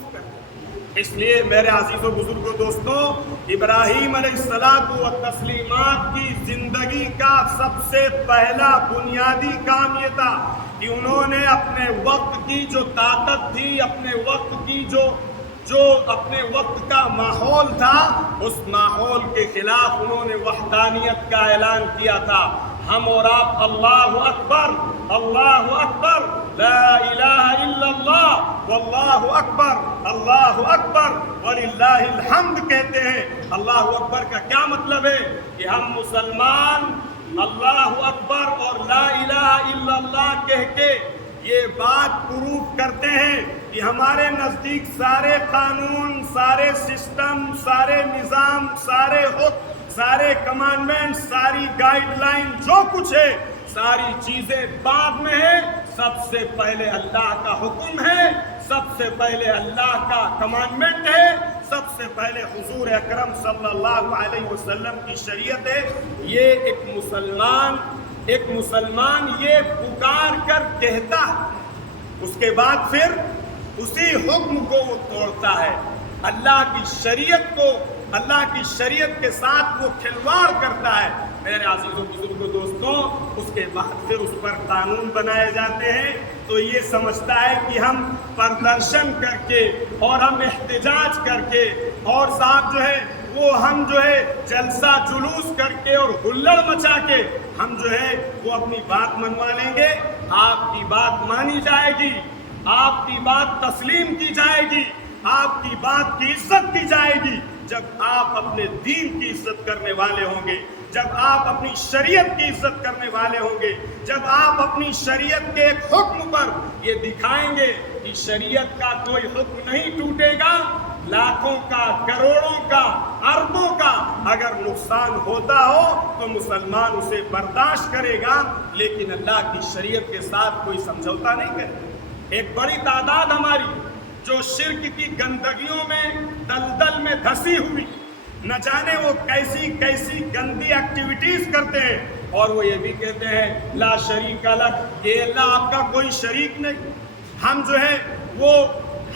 Proof کرتے ہیں۔ اس لیے میرے عزیز و بزرگوں دوستوں، ابراہیم علیہ السلام و تسلیمات کی زندگی کا سب سے پہلا بنیادی کام یہ تھا کہ انہوں نے اپنے وقت کی جو طاقت تھی، اپنے وقت کی جو اپنے وقت کا ماحول تھا، اس ماحول کے خلاف انہوں نے وحدانیت کا اعلان کیا تھا۔ ہم اور آپ اللہ اکبر، اللہ اکبر، لا الہ الا اللہ، واللہ اکبر، اللہ اکبر وللہ الحمد کہتے ہیں۔ اللہ اکبر کا کیا مطلب ہے؟ کہ ہم مسلمان اللہ اکبر اور لا الہ الا اللہ کہہ کے یہ بات پروف کرتے ہیں کہ ہمارے نزدیک سارے قانون، سارے سسٹم، سارے نظام، سارے حکم، سارے کمانڈمنٹ، ساری گائیڈ لائن جو کچھ ہے، ساری چیزیں بعد میں ہے۔ سب سے پہلے اللہ کا حکم ہے، سب سے پہلے اللہ کا کمانڈمنٹ ہے، سب سے پہلے حضور اکرم صلی اللہ علیہ وسلم کی شریعت ہے۔ یہ ایک مسلمان یہ پکار کر کہتا ہے، اس کے بعد پھر اسی حکم کو وہ توڑتا ہے، اللہ کی شریعت کو، اللہ کی شریعت کے ساتھ وہ کھلواڑ کرتا ہے۔ میرے عزیز و بزرگوں دوستوں، اس کے بعد پھر اس پر قانون بنائے جاتے ہیں تو یہ سمجھتا ہے کہ ہم پردرشن کر کے اور ہم احتجاج کر کے اور صاحب جو ہے وہ ہم جو ہے جلسہ جلوس کر کے اور ہلڑ مچا کے ہم جو ہے وہ اپنی بات منوا لیں گے۔ آپ کی بات مانی جائے گی، آپ کی بات تسلیم کی جائے گی، آپ کی بات کی عزت کی جائے گی جب آپ اپنے دین کی عزت کرنے والے ہوں گے، جب آپ اپنی شریعت کی عزت کرنے والے ہوں گے، جب آپ اپنی شریعت کے ایک حکم پر یہ دکھائیں گے کہ شریعت کا کوئی حکم نہیں ٹوٹے گا، لاکھوں کا، کروڑوں کا، اربوں کا اگر نقصان ہوتا ہو تو مسلمان اسے برداشت کرے گا، لیکن اللہ کی شریعت کے ساتھ کوئی سمجھوتا نہیں کرے گا۔ ایک بڑی تعداد ہماری جو شرک کی گندگیوں میں دلدل میں دھسی ہوئی، نہ جانے وہ کیسی کیسی گندی ایکٹیویٹیز کرتے ہیں، اور وہ یہ بھی کہتے ہیں لا شریک لک، یہ اللہ آپ کا کوئی شریک نہیں۔ ہم جو ہے وہ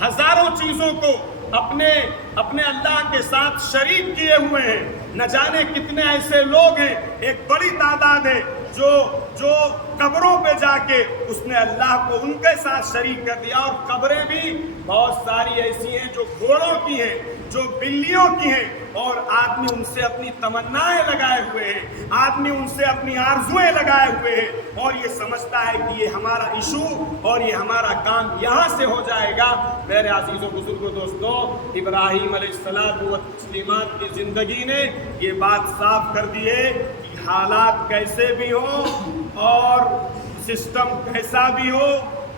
ہزاروں چیزوں کو اپنے اللہ کے ساتھ شریک کیے ہوئے ہیں۔ نہ جانے کتنے ایسے لوگ ہیں، ایک بڑی تعداد ہے جو قبروں پہ جا کے اس نے اللہ کو ان کے ساتھ شریک کر دیا، اور قبریں بھی بہت ساری ایسی ہیں جو گھوڑوں کی ہیں، جو بلیوں کی ہیں، اور آدمی ان سے اپنی تمنائیں لگائے ہوئے ہیں، آدمی ان سے اپنی آرزویں لگائے ہوئے ہیں، اور یہ سمجھتا ہے کہ یہ ہمارا ایشو اور یہ ہمارا کام یہاں سے ہو جائے گا۔ میرے عزیزوں بزرگوں دوستوں، ابراہیم علیہ السلام و تسلیمات کی زندگی نے یہ بات صاف کر دی ہے کہ حالات کیسے بھی ہوں اور سسٹم کیسا بھی ہو،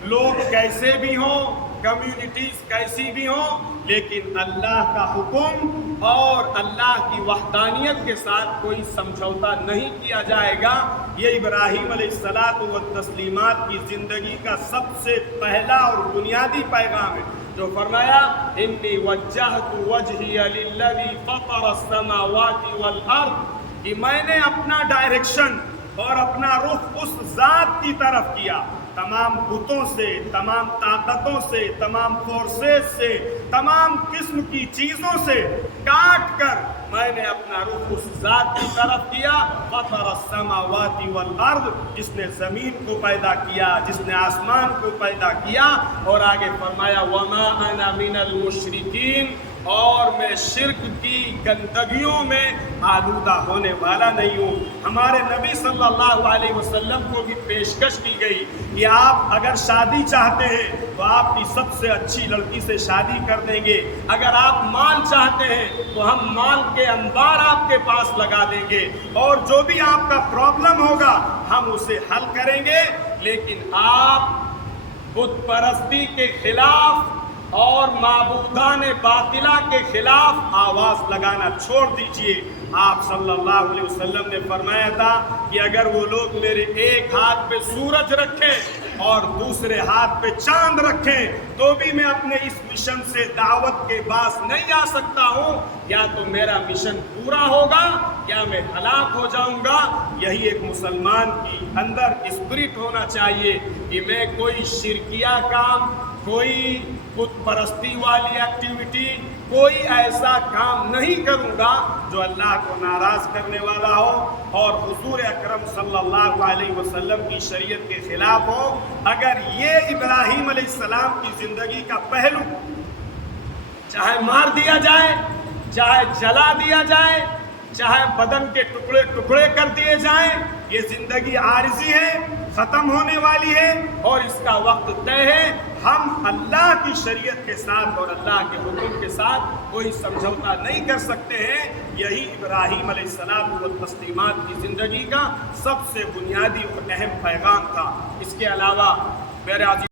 لوگ کیسے بھی ہوں، کمیونٹیز کیسی بھی ہوں، لیکن اللہ کا حکم اور اللہ کی وحدانیت کے ساتھ کوئی سمجھوتا نہیں کیا جائے گا۔ یہ ابراہیم علیہ الصلوۃ والتسلیمات کی زندگی کا سب سے پہلا اور بنیادی پیغام ہے، جو فرمایا انی وجہت وجہی للذی فطر السماوات والارض، کہ میں نے اپنا ڈائریکشن اور اپنا رخ اس ذات کی طرف کیا، تمام بتوں سے، تمام طاقتوں سے، تمام فورسز سے، تمام قسم کی چیزوں سے کاٹ کر میں نے اپنا رخ اس ذات کی طرف کیا، فطر السماوات والارض، جس نے زمین کو پیدا کیا، جس نے آسمان کو پیدا کیا، اور آگے فرمایا وما انا من المشرکین، اور میں شرک کی گندگیوں میں آلودہ ہونے والا نہیں ہوں۔ ہمارے نبی صلی اللہ علیہ وسلم کو بھی پیشکش کی گئی کہ آپ اگر شادی چاہتے ہیں تو آپ کی سب سے اچھی لڑکی سے شادی کر دیں گے، اگر آپ مال چاہتے ہیں تو ہم مال کے انبار آپ کے پاس لگا دیں گے، اور جو بھی آپ کا پرابلم ہوگا ہم اسے حل کریں گے، لیکن آپ بت پرستی کے خلاف اور معبودان باطلہ کے خلاف آواز لگانا چھوڑ دیجئے۔ آپ صلی اللہ علیہ وسلم نے فرمایا تھا کہ اگر وہ لوگ میرے ایک ہاتھ پہ سورج رکھیں اور دوسرے ہاتھ پہ چاند رکھیں تو بھی میں اپنے اس مشن سے دعوت کے باعث نہیں آ سکتا ہوں، یا تو میرا مشن پورا ہوگا یا میں ہلاک ہو جاؤں گا۔ یہی ایک مسلمان کی اندر اسپرٹ ہونا چاہیے کہ میں کوئی شرکیہ کام، کوئی بت پرستی والی ایکٹیویٹی، کوئی ایسا کام نہیں کروں گا جو اللہ کو ناراض کرنے والا ہو اور حضور اکرم صلی اللہ علیہ وسلم کی شریعت کے خلاف ہو۔ اگر یہ ابراہیم علیہ السلام کی زندگی کا پہلو، چاہے مار دیا جائے، چاہے جلا دیا جائے، چاہے بدن کے ٹکڑے ٹکڑے کر دیے جائیں، یہ زندگی عارضی ہے، ختم ہونے والی ہے اور اس کا وقت طے ہے۔ ہم اللہ کی شریعت کے ساتھ اور اللہ کے حکم کے ساتھ کوئی سمجھوتا نہیں کر سکتے ہیں۔ یہی ابراہیم علیہ السلام و تسلیمات کی زندگی کا سب سے بنیادی اور اہم پیغام تھا۔ اس کے علاوہ میرے عزیز